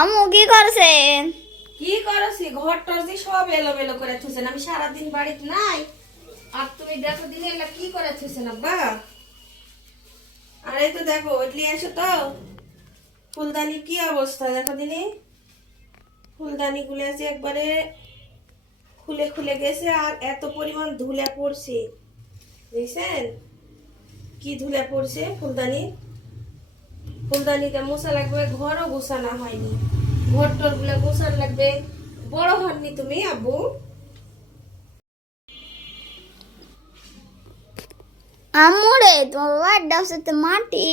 আম্মু কি করছেন? কি করছি, ঘর টর দিয়ে সব এলোমেলো করে থুছেন। আমি সারাদিন বাড়িতে নাই, আর তুমি দেখো দিনে এলা কি করে থুছেন আব্বা। আর এই তো দেখো ওইটলি এসো তো, ফুলদানি কি অবস্থা দেখো দিনে। ফুলদানি গুলো আছে একবারে খুলে খুলে গেছে, আর এত পরিমাণ ধুলা পড়ছে বুঝছেন, কি ধুলা পড়ছে ফুলদানি। ফুলদানিটা মোছা লাগবে, ঘরও গোছানো হয়নি, ঘর টর গুলা গোছানো লাগবে। বড় হননি তুমি আব্বু? আম্মু রে, তোমার বাবার ডাবসাতে মাটি।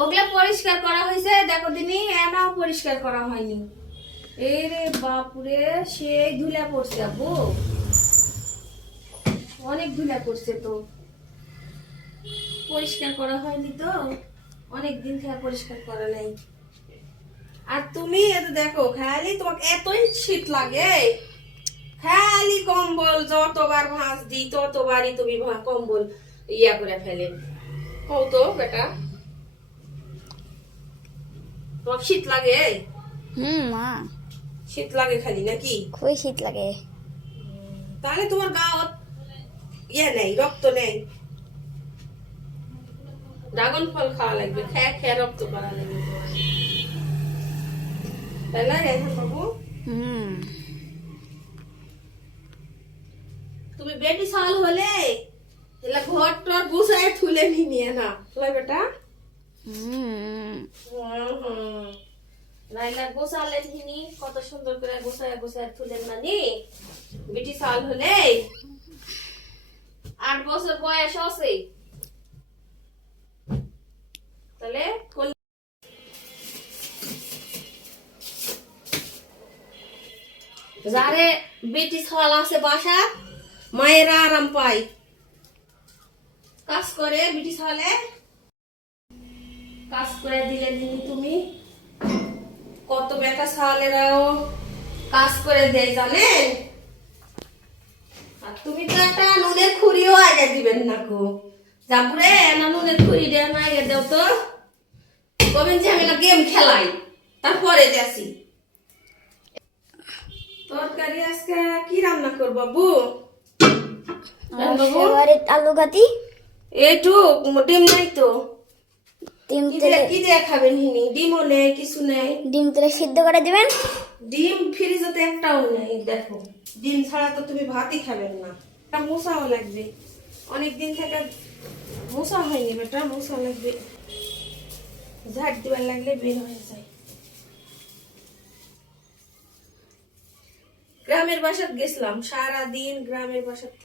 ওগুলা পরিষ্কার করা হয়েছে দেখো দিনি, এনাও পরিষ্কার করা হয়নি। এই রে বাপুরে, সেই ধুলা পড়ছে আব্বু, অনেক ধুলা পড়ছে তো, পরিষ্কার করা হয়নি তো, অনেক দিন থেকে পরিষ্কার করা নাই। আর তুমি এত দেখো খালি তোমাকে এতই শীত লাগে, খালি কম্বল যতবার ভাঁজ দিই ততবারই তুমি কম্বল ইয়া করে ফেলে। কও তো বেটা, তোমাকে শীত লাগে? মা, শীত লাগে খালি নাকি? খুবই শীত লাগে। তাহলে তোমার গাও ইয়ে নেই, রক্ত নেই। ড্রাগন ফল খাওয়া লাগবে, খেয়ে খেয়ে রক্ত করা লাগবে তোমার। তাই না রেহান বাবু? তুমি বেটি সাল হলে এলা ঘর টর গুছায় তুলে নিয়ে না লয় বেটা। নাইলা গোছালে হিনি কত সুন্দর করে গোছায় গোছায় তুলেন না নি। বেটি সাল হলে 8 বছর বয়স আছে, তাহলে যারে বেটি ছাল আছে বাসা, মায়েরা আরাম পায়, কাজ করে বেটি ছালে কাজ করে দিলে দিনি তুমি। কত বেটা ছালেরাও কাজ করে দেয় জানেন। আর তুমি তো একটা নুনের খুঁড়িও আগে দিবেন না গো, যাবরে না নুনের খুঁড়ি দেয় না আগে দেও তো, কবেন যে আমি না গেম খেলাই তারপরে যাচ্ছি। তরকারি আজকে কি রান্না করব বাবু? আলু গাতি এইটু ডিম নাই তো, ডিম কি তেলে কি দিয়ে খাবেন হিনি? ডিমও নেই, কিছু নেই। ডিম তেলে সিদ্ধ করে দিবেন। ডিম ফ্রিজে তো একটাও নেই দেখো, ডিম ছাড়া তো তুমি ভাতই খাবেন না। এটা মোছাও লাগবে, অনেক দিন থেকে মোছা হয়নি বেটা, মোছা লাগবে, ঝাড় দিবার লাগলে বের হয়ে যায়। গ্রামের বাসাত গেছিলাম, সারা দিন গ্রামের বাসাত